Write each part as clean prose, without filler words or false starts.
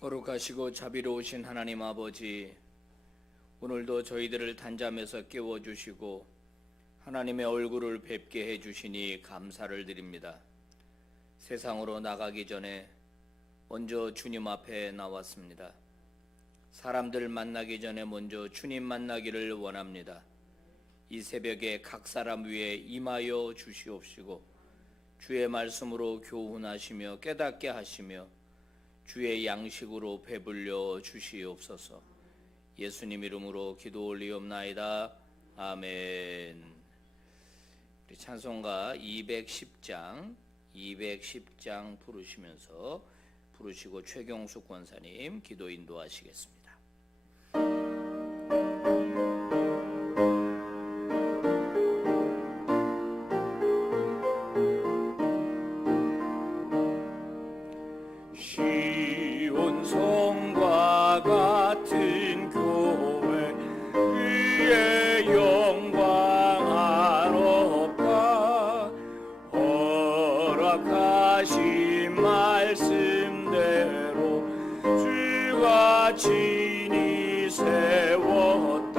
거룩하시고 자비로우신 하나님 아버지, 오늘도 저희들을 단잠에서 깨워주시고 하나님의 얼굴을 뵙게 해주시니 감사를 드립니다. 세상으로 나가기 전에 먼저 주님 앞에 나왔습니다. 사람들 만나기 전에 먼저 주님 만나기를 원합니다. 이 새벽에 각 사람 위에 임하여 주시옵시고 주의 말씀으로 교훈하시며 깨닫게 하시며 주의 양식으로 배불려 주시옵소서. 예수님 이름으로 기도 올리옵나이다. 아멘. 우리 찬송가 210장 부르시고 최경숙 권사님 기도 인도하시겠습니다. 시온성과 같은 교회 위에 영광 한없다. 허락하신 말씀대로 주가 친히 세웠다.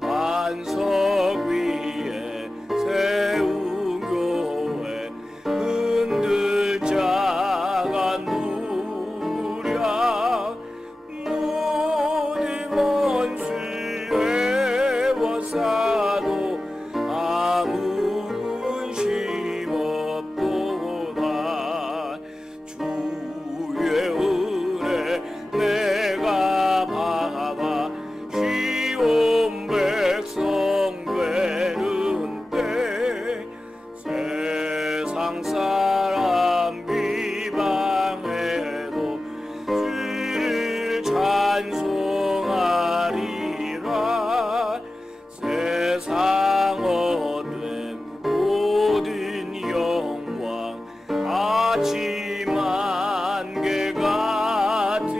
반석 위에 세운 교회 흔들 자가 누구랴. 모든 원수 외워싸도 아무 근심 없도다. 주의 은혜 내가 받아 시온 백성 되는 때 세상 사람 비방해도 주를 찬송하리라. 세상 얻은 모든 영광 아침 안개 같으나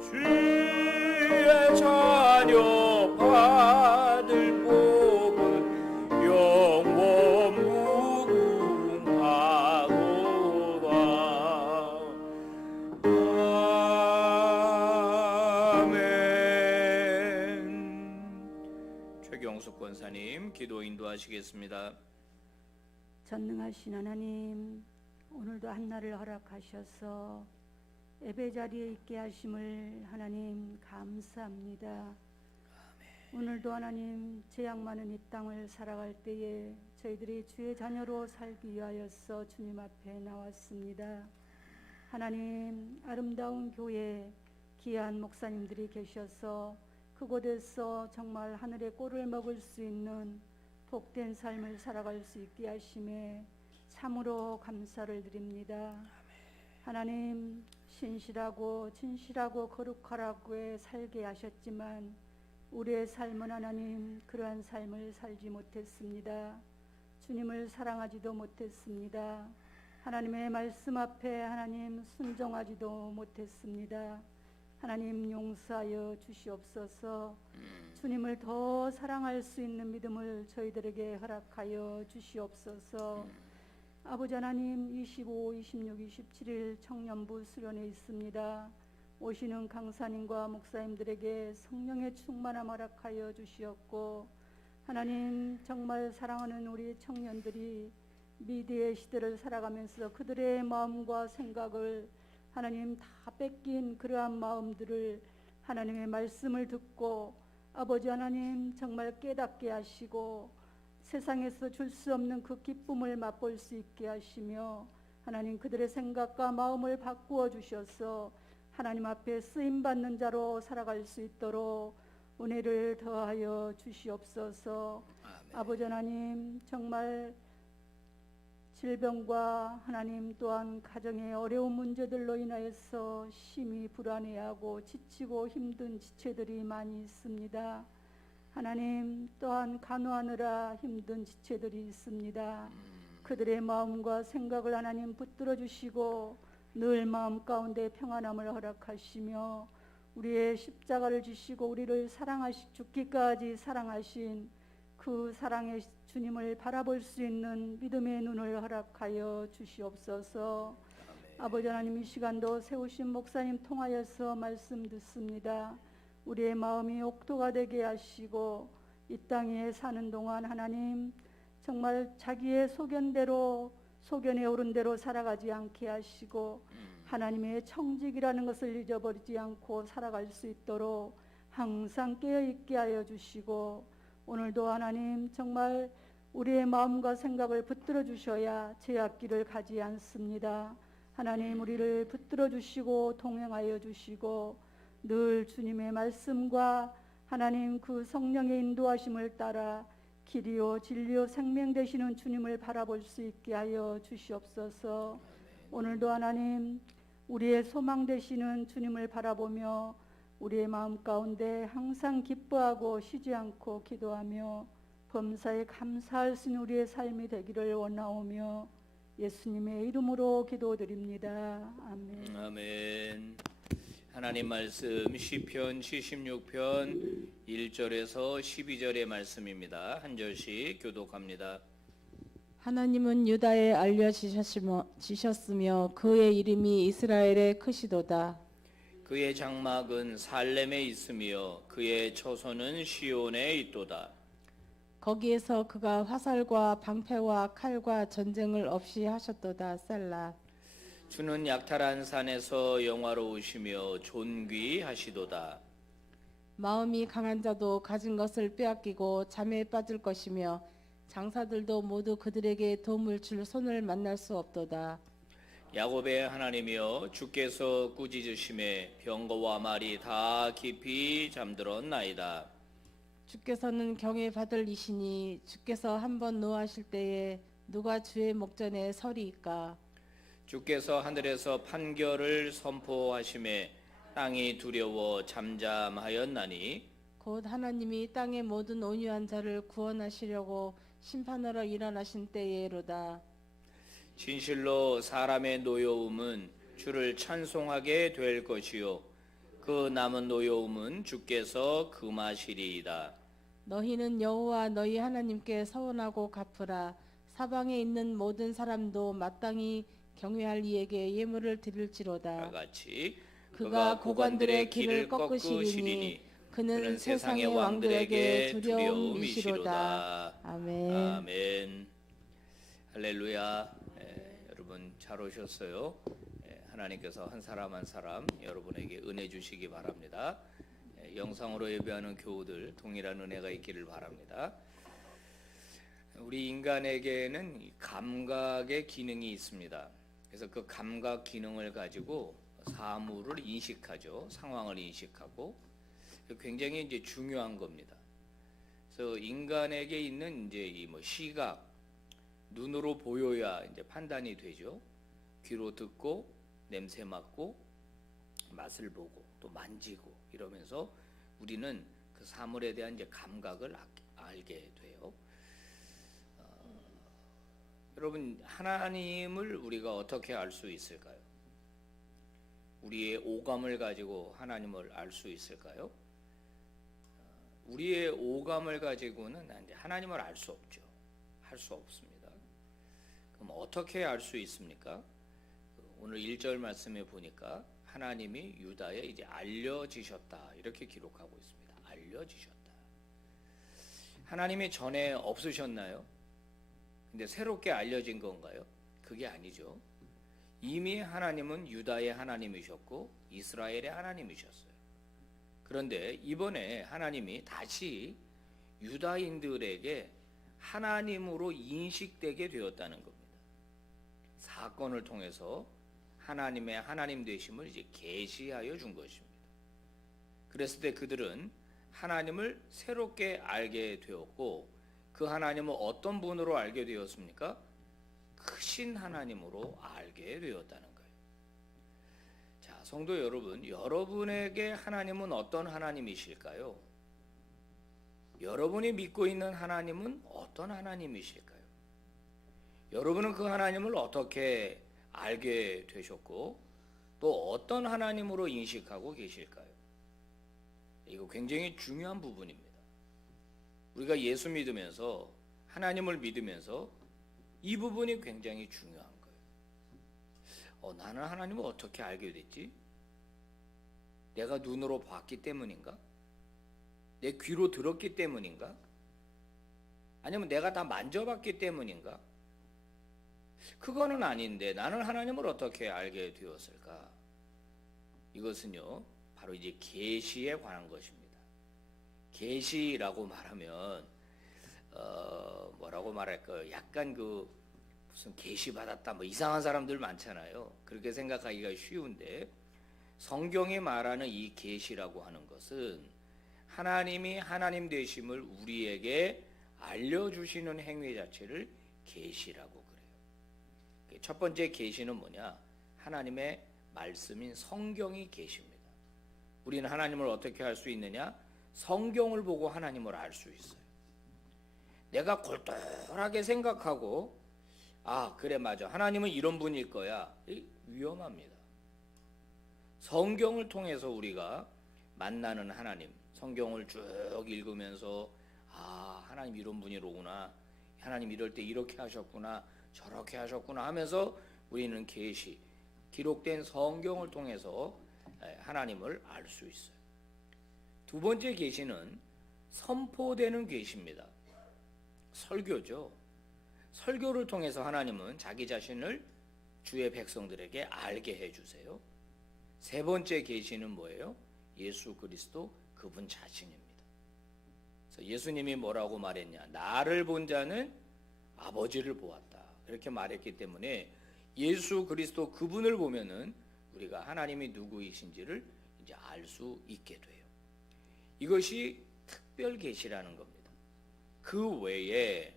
주의 자녀 받을 복은 영원 무궁하도다. 아멘. 최경숙 권사님 기도 인도하시겠습니다. 전능하신 하나님, 오늘도 한날을 허락하셔서 예배 자리에 있게 하심을 하나님 감사합니다. 오늘도 하나님 재앙 많은 이 땅을 살아갈 때에 저희들이 주의 자녀로 살기 위하여서 주님 앞에 나왔습니다. 하나님, 아름다운 교회 귀한 목사님들이 계셔서 그곳에서 정말 하늘의 꼴을 먹을 수 있는 복된 삶을 살아갈 수 있게 하심에 참으로 감사를 드립니다. 하나님, 신실하고 진실하고 거룩하라고 살게 하셨지만 우리의 삶은 하나님 그러한 삶을 살지 못했습니다. 주님을 사랑하지도 못했습니다. 하나님의 말씀 앞에 하나님 순종하지도 못했습니다. 하나님 용서하여 주시옵소서. 주님을 더 사랑할 수 있는 믿음을 저희들에게 허락하여 주시옵소서. 아버지 하나님, 25, 26, 27일 청년부 수련회 있습니다. 오시는 강사님과 목사님들에게 성령의 충만함 허락하여 주시옵고, 하나님 정말 사랑하는 우리 청년들이 미디의 시대를 살아가면서 그들의 마음과 생각을 하나님 다 뺏긴 그러한 마음들을 하나님의 말씀을 듣고 아버지 하나님 정말 깨닫게 하시고 세상에서 줄 수 없는 그 기쁨을 맛볼 수 있게 하시며 하나님 그들의 생각과 마음을 바꾸어 주셔서 하나님 앞에 쓰임받는 자로 살아갈 수 있도록 은혜를 더하여 주시옵소서. 아멘. 아버지 하나님 정말 질병과 하나님 또한 가정의 어려운 문제들로 인하여서 심히 불안해하고 지치고 힘든 지체들이 많이 있습니다. 하나님 또한 간호하느라 힘든 지체들이 있습니다. 그들의 마음과 생각을 하나님 붙들어 주시고 늘 마음 가운데 평안함을 허락하시며 우리의 십자가를 지시고 우리를 죽기까지 사랑하신 그 사랑의 주님을 바라볼 수 있는 믿음의 눈을 허락하여 주시옵소서. 아버지 하나님, 이 시간도 세우신 목사님 통하여서 말씀 듣습니다. 우리의 마음이 옥토가 되게 하시고 이 땅에 사는 동안 하나님 정말 자기의 소견에 오른 대로 살아가지 않게 하시고 하나님의 청직이라는 것을 잊어버리지 않고 살아갈 수 있도록 항상 깨어있게 하여 주시고, 오늘도 하나님 정말 우리의 마음과 생각을 붙들어 주셔야 죄악기를 가지 않습니다. 하나님, 우리를 붙들어 주시고 동행하여 주시고 늘 주님의 말씀과 하나님 그 성령의 인도하심을 따라 길이요 진리요 생명 되시는 주님을 바라볼 수 있게 하여 주시옵소서. 오늘도 하나님 우리의 소망 되시는 주님을 바라보며 우리의 마음 가운데 항상 기뻐하고 쉬지 않고 기도하며 범사에 감사할 수 있는 우리의 삶이 되기를 원하오며 예수님의 이름으로 기도드립니다. 아멘. 아멘. 하나님 말씀 시편 76편 1절에서 12절의 말씀입니다. 한 절씩 교독합니다. 하나님은 유다에 알려지셨으며 그의 이름이 이스라엘에 크시도다. 그의 장막은 살렘에 있으며 그의 처소는 시온에 있도다. 거기에서 그가 화살과 방패와 칼과 전쟁을 없이 하셨도다. 셀라. 주는 약탈한 산에서 영화로우시며 존귀하시도다. 마음이 강한 자도 가진 것을 빼앗기고 잠에 빠질 것이며 장사들도 모두 그들에게 도움을 줄 손을 만날 수 없도다. 야곱의 하나님이여, 주께서 꾸짖으심에 병거와 말이 다 깊이 잠들었나이다. 주께서는 경외 받을 이시니 주께서 한번 노하실 때에 누가 주의 목전에 서리이까. 주께서 하늘에서 판결을 선포하심에 땅이 두려워 잠잠하였나니 곧 하나님이 땅의 모든 온유한 자를 구원하시려고 심판하러 일어나신 때에로다. 진실로 사람의 노여움은 주를 찬송하게 될 것이요 그 남은 노여움은 주께서 금하시리이다. 너희는 여호와 너희 하나님께 서원하고 갚으라. 사방에 있는 모든 사람도 마땅히 경외할 이에게 예물을 드릴지로다. 같이 그가 고관들의 길을 꺾으시리니 그는 세상의 왕들에게 두려움이시로다. 아멘. 아멘. 할렐루야. 여러분 잘 오셨어요. 하나님께서 한 사람 한 사람 여러분에게 은혜 주시기 바랍니다. 영상으로 예배하는 교우들 동일한 은혜가 있기를 바랍니다. 우리 인간에게는 감각의 기능이 있습니다. 그래서 그 감각 기능을 가지고 사물을 인식하죠. 상황을 인식하고 굉장히 이제 중요한 겁니다. 그래서 인간에게 있는 이제 이 시각, 눈으로 보여야 이제 판단이 되죠. 귀로 듣고 냄새 맡고 맛을 보고 또 만지고 이러면서 우리는 그 사물에 대한 이제 감각을 알게 돼요. 여러분, 하나님을 우리가 어떻게 알 수 있을까요? 우리의 오감을 가지고 하나님을 알 수 있을까요? 우리의 오감을 가지고는 하나님을 알 수 없죠. 할 수 없습니다. 그럼 어떻게 알 수 있습니까? 오늘 1절 말씀에 보니까 하나님이 유다에 이제 알려지셨다 이렇게 기록하고 있습니다. 알려지셨다. 하나님이 전에 없으셨나요? 근데 새롭게 알려진 건가요? 그게 아니죠. 이미 하나님은 유다의 하나님이셨고 이스라엘의 하나님이셨어요. 그런데 이번에 하나님이 다시 유다인들에게 하나님으로 인식되게 되었다는 겁니다. 사건을 통해서 하나님의 하나님 되심을 이제 계시하여 준 것입니다. 그랬을 때 그들은 하나님을 새롭게 알게 되었고, 그 하나님은 어떤 분으로 알게 되었습니까? 크신 하나님으로 알게 되었다는 거예요. 자, 성도 여러분, 여러분에게 하나님은 어떤 하나님이실까요? 여러분이 믿고 있는 하나님은 어떤 하나님이실까요? 여러분은 그 하나님을 어떻게 알게 되셨고 또 어떤 하나님으로 인식하고 계실까요? 이거 굉장히 중요한 부분입니다. 우리가 예수 믿으면서 하나님을 믿으면서 이 부분이 굉장히 중요한 거예요. 나는 하나님을 어떻게 알게 됐지? 내가 눈으로 봤기 때문인가? 내 귀로 들었기 때문인가? 아니면 내가 다 만져봤기 때문인가? 그거는 아닌데 나는 하나님을 어떻게 알게 되었을까? 이것은요, 바로 이제 계시에 관한 것입니다. 계시라고 말하면 뭐라고 말할까요? 약간 무슨 계시 받았다 뭐 이상한 사람들 많잖아요. 그렇게 생각하기가 쉬운데 성경이 말하는 이 계시라고 하는 것은 하나님이 하나님 되심을 우리에게 알려주시는 행위 자체를 계시라고 그래요. 첫 번째 계시는 뭐냐? 하나님의 말씀인 성경이 계시입니다. 우리는 하나님을 어떻게 알 수 있느냐? 성경을 보고 하나님을 알 수 있어요. 내가 골똘하게 생각하고 그래 맞아, 하나님은 이런 분일 거야, 위험합니다. 성경을 통해서 우리가 만나는 하나님, 성경을 쭉 읽으면서 하나님 이런 분이로구나, 하나님 이럴 때 이렇게 하셨구나, 저렇게 하셨구나 하면서 우리는 계시, 기록된 성경을 통해서 하나님을 알 수 있어요. 두 번째 계시는 선포되는 계시입니다. 설교죠. 설교를 통해서 하나님은 자기 자신을 주의 백성들에게 알게 해주세요. 세 번째 계시는 뭐예요? 예수 그리스도 그분 자신입니다. 그래서 예수님이 뭐라고 말했냐? 나를 본 자는 아버지를 보았다. 그렇게 말했기 때문에 예수 그리스도 그분을 보면은 우리가 하나님이 누구이신지를 이제 알 수 있게 돼요. 이것이 특별 계시라는 겁니다. 그 외에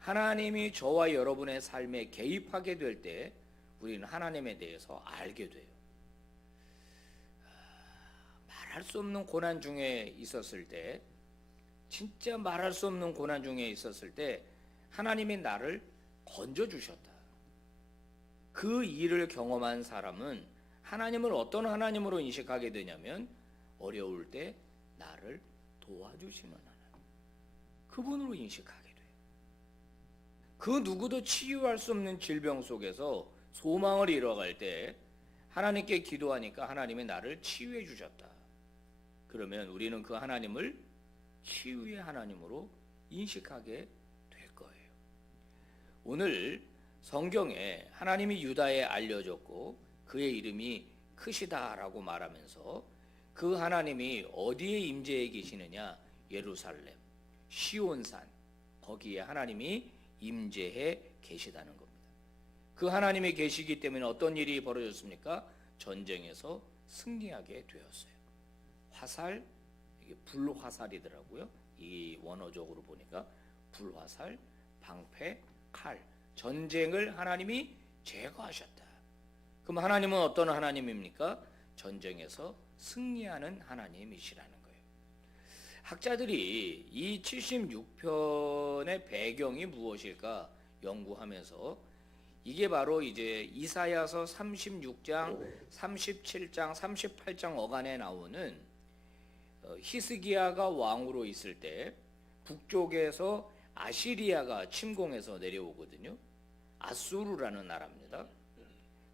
하나님이 저와 여러분의 삶에 개입하게 될 때 우리는 하나님에 대해서 알게 돼요. 말할 수 없는 고난 중에 있었을 때, 진짜 말할 수 없는 고난 중에 있었을 때 하나님이 나를 건져주셨다. 그 일을 경험한 사람은 하나님을 어떤 하나님으로 인식하게 되냐면 어려울 때 나를 도와주시는 하나님, 그분으로 인식하게 돼요. 그 누구도 치유할 수 없는 질병 속에서 소망을 잃어갈 때 하나님께 기도하니까 하나님이 나를 치유해 주셨다. 그러면 우리는 그 하나님을 치유의 하나님으로 인식하게 될 거예요. 오늘 성경에 하나님이 유다에 알려졌고 그의 이름이 크시다라고 말하면서 그 하나님이 어디에 임재해 계시느냐? 예루살렘, 시온산, 거기에 하나님이 임재해 계시다는 겁니다. 그 하나님이 계시기 때문에 어떤 일이 벌어졌습니까? 전쟁에서 승리하게 되었어요. 화살, 이게 불화살이더라고요. 이 원어적으로 보니까 불화살, 방패, 칼, 전쟁을 하나님이 제거하셨다. 그럼 하나님은 어떤 하나님입니까? 전쟁에서 승리하는 하나님이시라는 거예요. 학자들이 이 76편의 배경이 무엇일까 연구하면서 이게 바로 이제 이사야서 36장, 37장, 38장 어간에 나오는 히스기야가 왕으로 있을 때 북쪽에서 아시리아가 침공해서 내려오거든요. 아수르라는 나라입니다.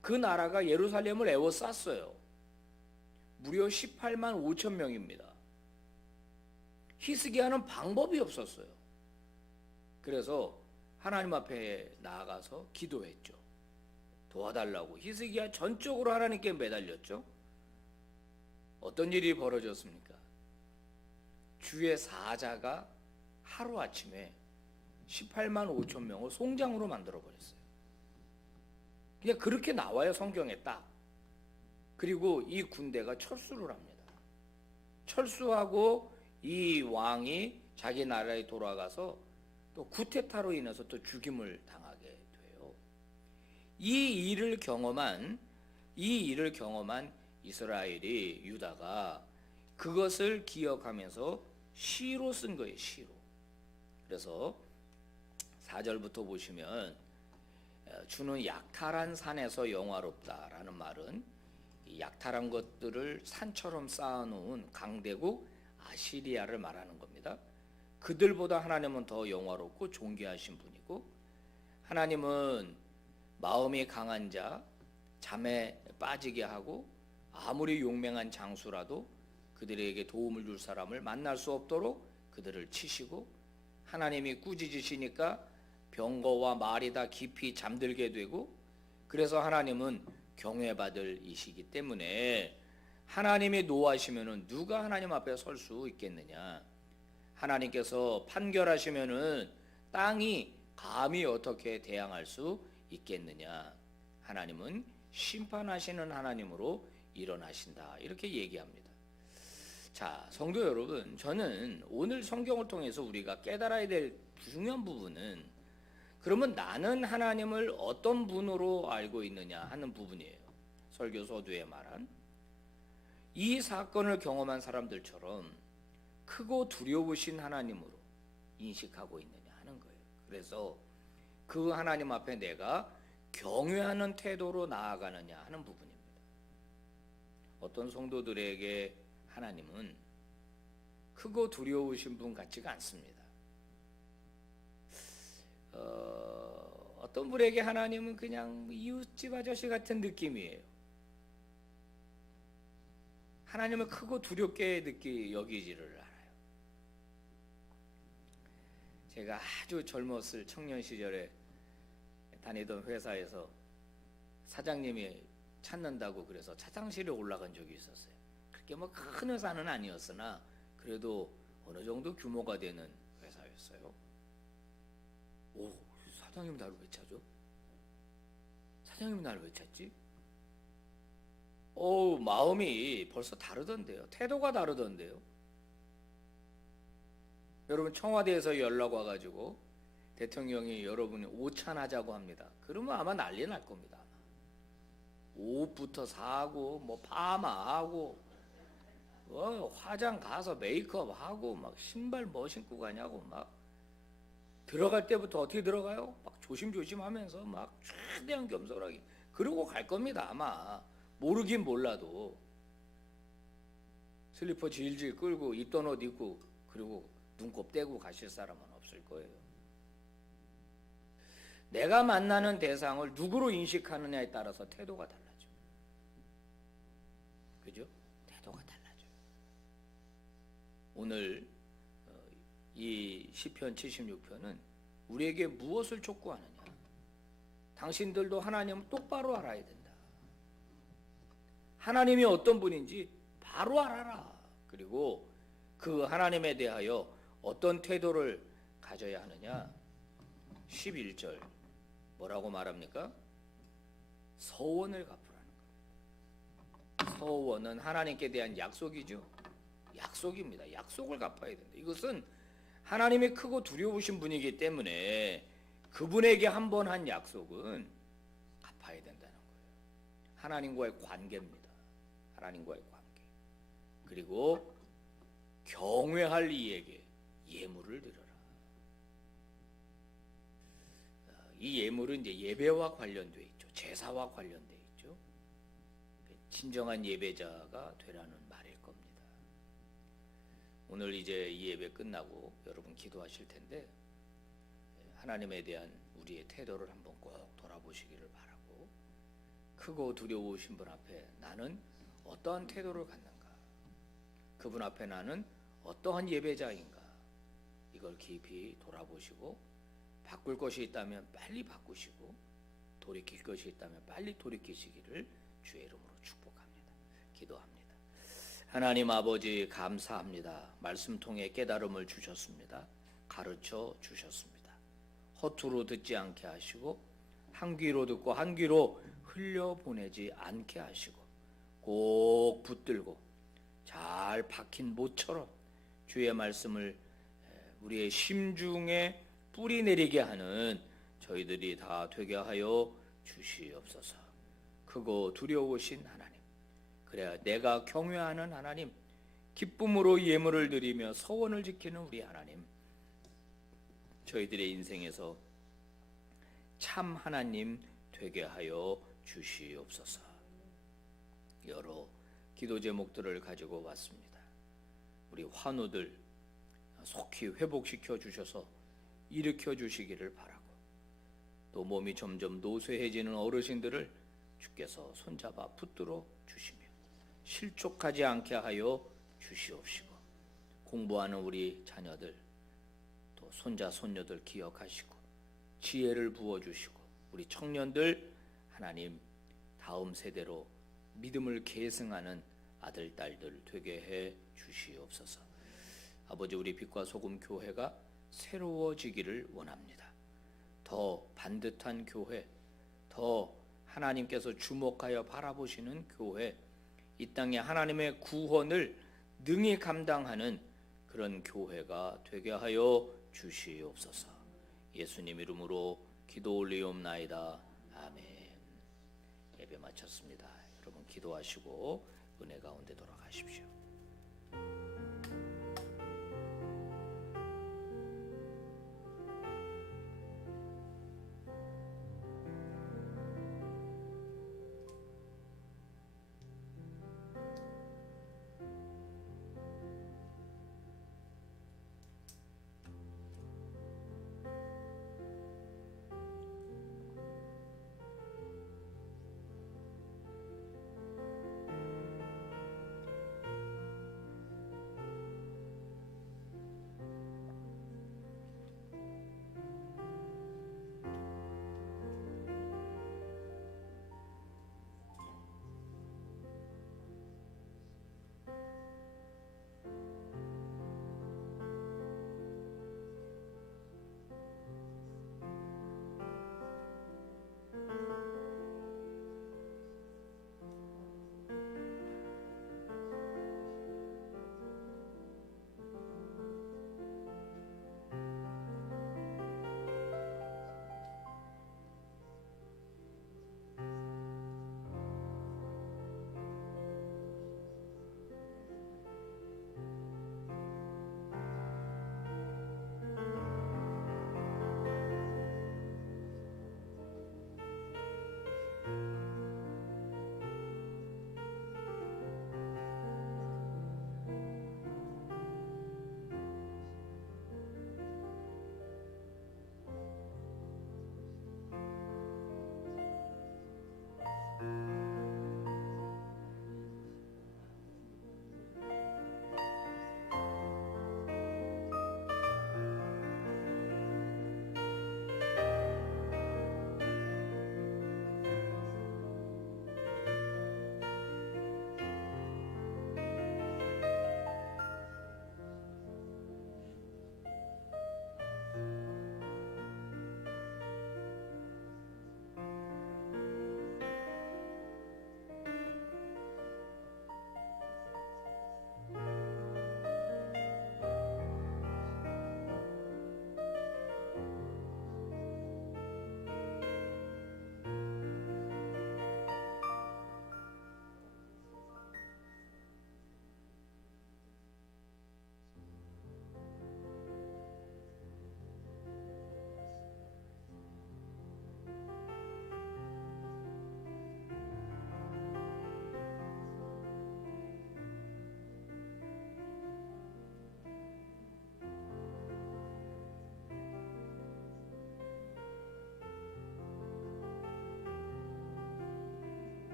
그 나라가 예루살렘을 에워쌌어요. 무려 18만 5천 명입니다. 히스기야는 방법이 없었어요. 그래서 하나님 앞에 나아가서 기도했죠. 도와달라고. 히스기야 전적으로 하나님께 매달렸죠. 어떤 일이 벌어졌습니까? 주의 사자가 하루아침에 18만 5천 명을 송장으로 만들어버렸어요. 그냥 그렇게 나와요, 성경에 딱. 그리고 이 군대가 철수를 합니다. 철수하고 이 왕이 자기 나라에 돌아가서 또 쿠데타로 인해서 또 죽임을 당하게 돼요. 이 일을 경험한 이스라엘이, 유다가 그것을 기억하면서 시로 쓴 거예요, 시로. 그래서 4절부터 보시면 주는 약탈한 산에서 영화롭다라는 말은 이 약탈한 것들을 산처럼 쌓아놓은 강대국 아시리아를 말하는 겁니다. 그들보다 하나님은 더 영화롭고 존귀하신 분이고, 하나님은 마음이 강한 자, 잠에 빠지게 하고 아무리 용맹한 장수라도 그들에게 도움을 줄 사람을 만날 수 없도록 그들을 치시고, 하나님이 꾸짖으시니까 병거와 말이 다 깊이 잠들게 되고, 그래서 하나님은 경외받을 이시기 때문에 하나님이 노하시면은 누가 하나님 앞에 설 수 있겠느냐? 하나님께서 판결하시면은 땅이 감히 어떻게 대항할 수 있겠느냐? 하나님은 심판하시는 하나님으로 일어나신다, 이렇게 얘기합니다. 자, 성도 여러분, 저는 오늘 성경을 통해서 우리가 깨달아야 될 중요한 부분은, 그러면 나는 하나님을 어떤 분으로 알고 있느냐 하는 부분이에요. 설교 서두에 말한 이 사건을 경험한 사람들처럼 크고 두려우신 하나님으로 인식하고 있느냐 하는 거예요. 그래서 그 하나님 앞에 내가 경외하는 태도로 나아가느냐 하는 부분입니다. 어떤 성도들에게 하나님은 크고 두려우신 분 같지가 않습니다. 어떤 분에게 하나님은 그냥 이웃집 아저씨 같은 느낌이에요. 하나님을 크고 두렵게 여기지를 않아요. 제가 아주 젊었을 청년 시절에 다니던 회사에서 사장님이 찾는다고 그래서 차장실에 올라간 적이 있었어요. 그렇게 뭐 큰 회사는 아니었으나 그래도 어느 정도 규모가 되는 회사였어요. 오, 사장님 나를 왜 찾죠? 사장님이 나를 왜 찾지? 마음이 벌써 다르던데요. 태도가 다르던데요. 여러분, 청와대에서 연락 와가지고 대통령이 여러분이 오찬하자고 합니다. 그러면 아마 난리 날 겁니다. 옷부터 사고 뭐 파마하고 화장 가서 메이크업 하고 막 신발 뭐 신고 가냐고 막 들어갈 때부터 어떻게 들어가요? 막 조심조심 하면서 막 최대한 겸손하게 그러고 갈 겁니다. 아마 모르긴 몰라도 슬리퍼 질질 끌고 입던 옷 입고 그리고 눈곱 떼고 가실 사람은 없을 거예요. 내가 만나는 대상을 누구로 인식하느냐에 따라서 태도가 달라져요. 그죠? 태도가 달라져요. 오늘 이 시편 76편은 우리에게 무엇을 촉구하느냐? 당신들도 하나님을 똑바로 알아야 된다. 하나님이 어떤 분인지 바로 알아라. 그리고 그 하나님에 대하여 어떤 태도를 가져야 하느냐? 11절 뭐라고 말합니까? 서원을 갚으라는 거예요. 서원은 하나님께 대한 약속이죠. 약속입니다. 약속을 갚아야 된다. 이것은 하나님이 크고 두려우신 분이기 때문에 그분에게 한 번 한 약속은 갚아야 된다는 거예요. 하나님과의 관계입니다. 하나님과의 관계. 그리고 경외할 이에게 예물을 드려라. 이 예물은 이제 예배와 관련돼 있죠. 제사와 관련돼 있죠. 진정한 예배자가 되라는 말일 겁니다. 오늘 이제 이 예배 끝나고 여러분 기도하실 텐데 하나님에 대한 우리의 태도를 한번 꼭 돌아보시기를 바라고, 크고 두려우신 분 앞에 나는 어떠한 태도를 갖는가, 그분 앞에 나는 어떠한 예배자인가, 이걸 깊이 돌아보시고 바꿀 것이 있다면 빨리 바꾸시고 돌이킬 것이 있다면 빨리 돌이키시기를 주의 이름으로 축복합니다. 기도합니다. 하나님 아버지, 감사합니다. 말씀 통해 깨달음을 주셨습니다. 가르쳐 주셨습니다. 허투루 듣지 않게 하시고 한 귀로 듣고 한 귀로 흘려보내지 않게 하시고 꼭 붙들고 잘 박힌 못처럼 주의 말씀을 우리의 심중에 뿌리 내리게 하는 저희들이 다 되게 하여 주시옵소서. 크고 두려우신 하나님, 그래야 내가 경외하는 하나님, 기쁨으로 예물을 드리며 서원을 지키는 우리 하나님, 저희들의 인생에서 참 하나님 되게 하여 주시옵소서. 여러 기도 제목들을 가지고 왔습니다. 우리 환우들 속히 회복시켜 주셔서 일으켜 주시기를 바라고, 또 몸이 점점 노쇠해지는 어르신들을 주께서 손잡아 붙들어 주시며 실족하지 않게 하여 주시옵시고, 공부하는 우리 자녀들 또 손자 손녀들 기억하시고 지혜를 부어주시고, 우리 청년들 하나님 다음 세대로 믿음을 계승하는 아들 딸들 되게 해 주시옵소서. 아버지, 우리 빛과 소금 교회가 새로워지기를 원합니다. 더 반듯한 교회, 더 하나님께서 주목하여 바라보시는 교회, 이 땅에 하나님의 구원을 능히 감당하는 그런 교회가 되게 하여 주시옵소서. 예수님 이름으로 기도 올리옵나이다. 아멘. 예배 마쳤습니다. 여러분 기도하시고 은혜 가운데 돌아가십시오.